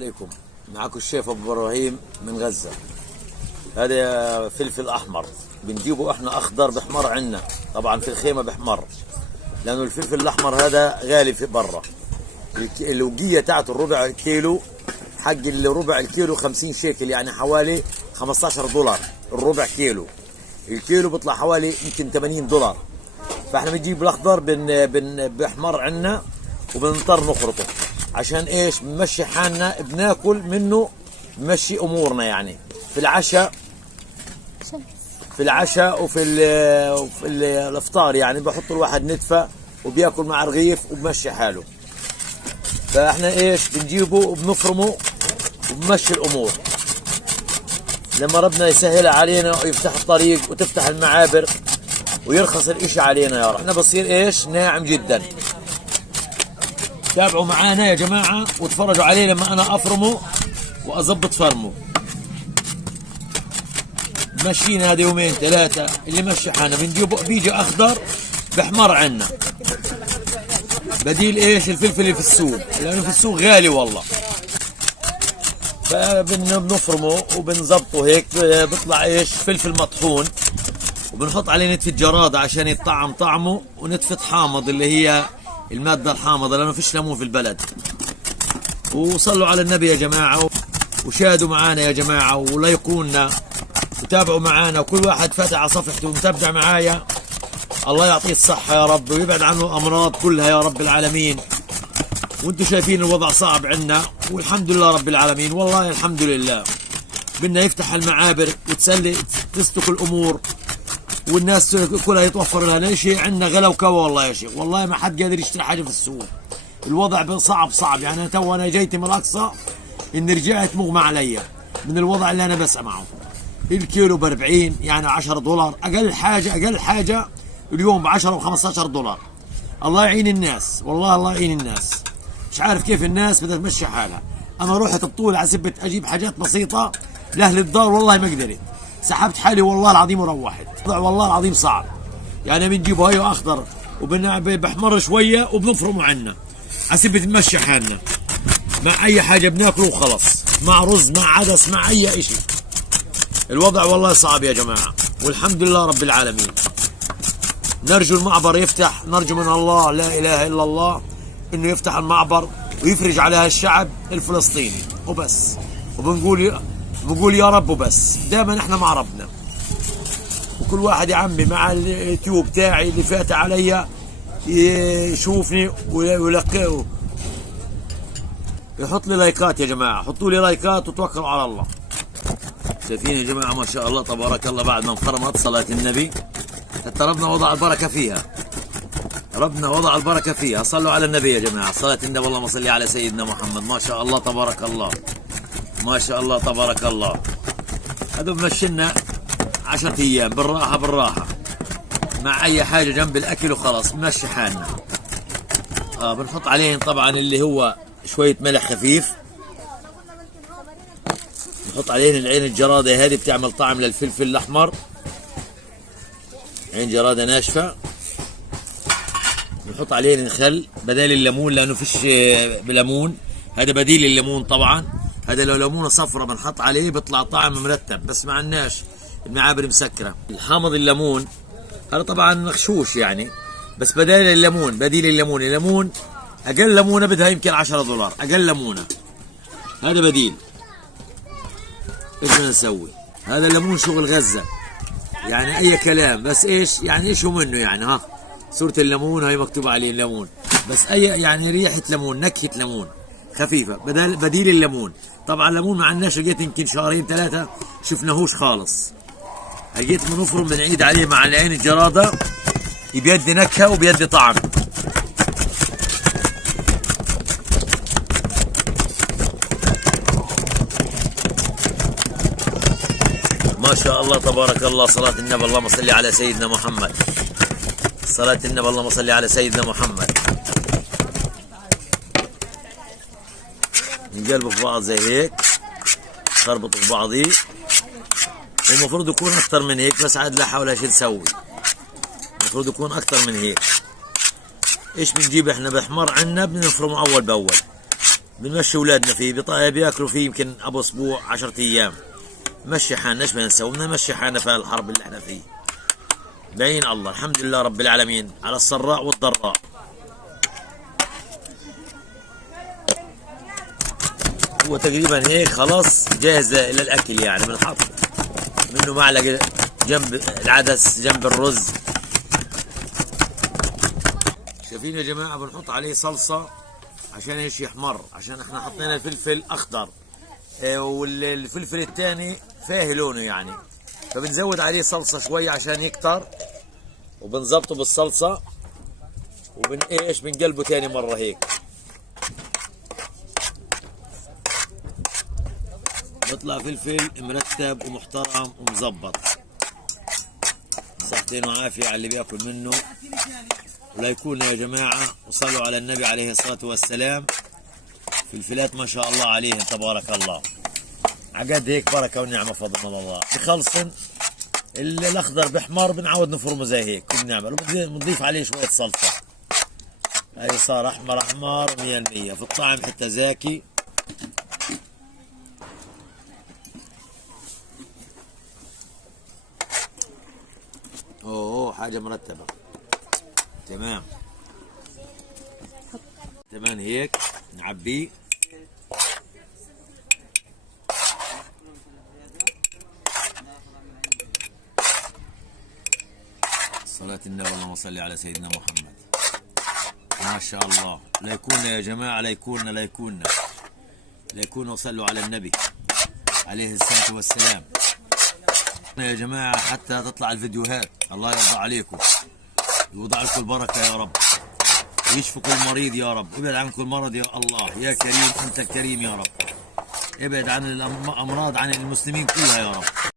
عليكم. معكم الشيف ابو ابراهيم من غزه. هذا فلفل احمر بنجيبه احنا اخضر بحمر عنا، طبعا في الخيمه بحمر لانه الفلفل الاحمر هذا غالي في برا. الوقيه تاعته الربع كيلو، حق الربع الكيلو 50 شيكل، يعني حوالي 15 دولار الربع كيلو. الكيلو بيطلع حوالي يمكن 80 دولار. فاحنا بنجيب الاخضر بحمر عنا وبنضطر نخرطه عشان ايش؟ بنمشي حالنا، بناكل منه، بنمشي امورنا يعني في العشاء وفي الافطار، يعني بحط الواحد نتفه وبياكل مع رغيف وبمشي حاله. فاحنا ايش بنجيبه وبنفرمه وبنمشي الامور لما ربنا يسهلها علينا ويفتح الطريق وتفتح المعابر ويرخص الاشي علينا يا رب. احنا بصير ايش؟ ناعم جدا. تابعوا معانا يا جماعة وتفرجوا عليه لما انا افرمه واظبط فرمه. مشينا هذا يومين ثلاثة اللي مشي حالنا بنجيبه، بيجي اخضر بحمر عنا بديل ايش؟ الفلفل اللي في السوق، لانه في السوق غالي والله. فبنفرمه وبنظبطه هيك، بيطلع ايش؟ فلفل مطحون، وبنحط عليه نتفة جرادة عشان يطعم طعمه، ونتفة حامض اللي هي المادة الحامضة لأنه فيش ليمون في البلد. وصلوا على النبي يا جماعة، وشاهدوا معانا يا جماعة، ولايقونا وتابعوا معانا، وكل واحد فاتح على صفحته ومتابع معايا. الله يعطيه الصحة يا رب ويبعد عنه الأمراض كلها يا رب العالمين. وانتم شايفين الوضع صعب عنا، والحمد لله رب العالمين، والله الحمد لله. بدنا يفتح المعابر تسلك الأمور والناس كلها يتوفر لها شيء. عندنا غلا وكوا والله يا شيخ، والله ما حد قادر يشتري حاجه في السوق. الوضع صعب يعني. انا جيت من الاقصى اني رجعت مغمى علي من الوضع اللي انا بسمعه. الكيلو ب 40 يعني 10 دولار اقل حاجه اليوم ب 10 و15 دولار. الله يعين الناس، والله الله يعين الناس. مش عارف كيف الناس بدها تمشي حالها. انا رحت بطول على سبة اجيب حاجات بسيطه لاهل الدار، والله ما قدرت، سحبت حالي والله العظيم وروحت. والله العظيم صعب يعني. بنجيبه هيو اخضر وبحمر شويه وبنفرمه عنا حسب نمشي حالنا مع اي حاجه بناكله وخلص، مع رز مع عدس مع اي شيء. الوضع والله صعب يا جماعه، والحمد لله رب العالمين. نرجو المعبر يفتح، نرجو من الله لا اله الا الله انه يفتح المعبر ويفرج على هالشعب الفلسطيني وبس. وبنقول يا رب وبس. دائما احنا مع ربنا. وكل واحد يا عمي مع اليوتيوب تاعي اللي فاتح عليا يشوفني ويلقيه، يحط لي لايكات يا جماعه، حطوا لي لايكات وتوكلوا على الله. شايفين يا جماعه ما شاء الله تبارك الله، بعد ما انفرمت صلاه النبي حتى ربنا وضع البركه فيها. ربنا وضع البركه فيها. صلوا على النبي يا جماعه، صلاه النبي اللهم صل على سيدنا محمد. ما شاء الله تبارك الله، ما شاء الله تبارك الله. هذا بمشينا 10 ايام بالراحه مع اي حاجه جنب الاكل وخلاص بنمشي حالنا. بنحط عليهم طبعا اللي هو شويه ملح خفيف، نحط عليهم العين الجراده هذه بتعمل طعم للفلفل الاحمر، عين جراده ناشفه. نحط عليهم الخل بدال الليمون لانه فيش بليمون، هذا بديل الليمون طبعا. هذا لو ليمونه صفرة بنحط عليه بيطلع طعم مرتب، بس ما عندناش المعابر مسكره. الحامض الليمون هذا طبعا مغشوش يعني، بس بديل الليمون. الليمون اقل ليمونه بدها يمكن 10 دولار اقل ليمونه، هذا بديل. ايش بدنا نسوي؟ هذا الليمون شغل غزه يعني اي كلام، بس ايش يعني؟ ايش هو منه يعني؟ صورة الليمون هاي مكتوب عليه الليمون، بس اي يعني ريحه ليمون، نكهه ليمون خفيفه بديل الليمون. طبعا الليمون ما عندناش، لقيت يمكن شهرين ثلاثه شفناهوش خالص. لقيت بنفرم بنعيد عليه مع العين الجراده، بيدي نكهه وبيدي طعم. ما شاء الله تبارك الله. صلاة النبي اللهم صل على سيدنا محمد. صلاة النبي اللهم صل على سيدنا محمد. نقلبوا في بعض زي هيك، نخربطوا في بعضيه. والمفروض يكون اكثر من هيك، بس عاد لا حول ولا شيء نسوي. المفروض يكون اكثر من هيك. ايش بنجيب احنا؟ بحمر عنا بنفرمه اول باول، بنمشي اولادنا فيه، بياكلوا فيه يمكن ابو اسبوع 10 ايام. نمشي حالنا، ايش بدنا نسوي؟ بدنا نمشي حالنا في الحرب اللي احنا فيه. بعين الله، الحمد لله رب العالمين على السراء والضراء. هو تقريبا هيك خلاص جاهز للاكل، يعني بنحط منه معلقه جنب العدس جنب الرز. شايفين يا جماعه؟ بنحط عليه صلصه عشان ايش؟ يحمر، عشان احنا حطينا الفلفل اخضر والفلفل الثاني فيه لونه يعني، فبنزود عليه صلصه شويه عشان يكتر، وبنظبطه بالصلصه ايش بنقلبه ثاني مره هيك. بيطلع فلفل مرتب ومحترم ومظبط. صحتين وعافيه على اللي بياكل منه، ولا يكون يا جماعه. وصلوا على النبي عليه الصلاه والسلام. فلفلات ما شاء الله عليهم تبارك الله، عقد هيك بركه ونعمه فضل من الله. بخلصن الاخضر بحمر، بنعود نفرمه زي هيك وبنعمل، وبنضيف عليه شويه صلصه. هاي صار احمر احمر 100%، في الطعم حتى زاكي. اوه حاجه مرتبه تمام. تمام هيك نعبيه. صلاة النبي، اللهم صل على سيدنا محمد. ما شاء الله. لا يكون يا جماعة، لا يكون وصلوا على النبي عليه الصلاة والسلام يا جماعة، حتى تطلع الفيديوهات. الله يرضى عليكم، يوضع لكم البركة يا رب، يشفي كل مريض يا رب، ابعد عن كل مرض يا الله. يا كريم، انت كريم يا رب، ابعد عن الامراض عن المسلمين كلها يا رب.